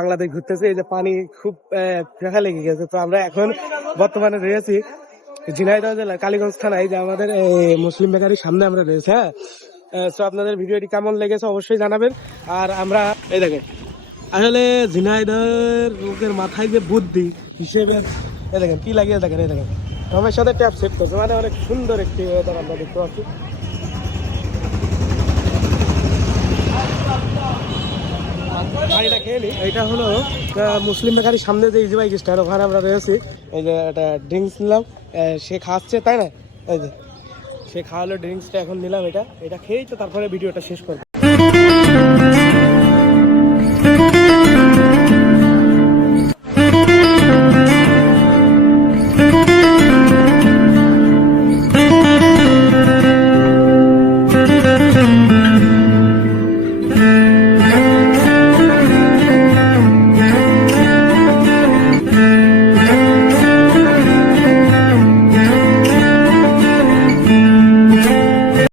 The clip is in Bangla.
বাংলাদেশ ঘুরতেছে, এই যে পানি খুব লেগে গেছে। তো আমরা এখন বর্তমানে রয়েছি ঝিনাইদহ জেলার কালীগঞ্জ যে আমাদের মুসলিম বেকারির সামনে আমরা হ্যাঁ? তো আপনাদের ভিডিওটি কেমন লেগেছে অবশ্যই জানাবেন। আর আমরা, এই দেখেন, আসলে ঝিনাইদহের লোকের মাথায় যে বুদ্ধি হিসেবে, এই দেখেন, কি লাগিয়ে দেখেন, এই দেখেন। সাথে ট্যাপ সেট করছে মানে অনেক সুন্দর একটি দেখতে পাচ্ছি। গাড়িটা খেয়ে নি। এটা হলো মুসলিম বেকারির সামনে যে ইজি বাইক স্ট্যান্ড ওখানে আমরা রয়েছি। এই যে একটা ড্রিঙ্কস নিলাম। সে খাচ্ছে, তাই না? এই যে, সে খাওয়ালো ড্রিঙ্কসটা এখন নিলাম এটা। এটা খেয়েই তো তারপরে ভিডিওটা শেষ করব।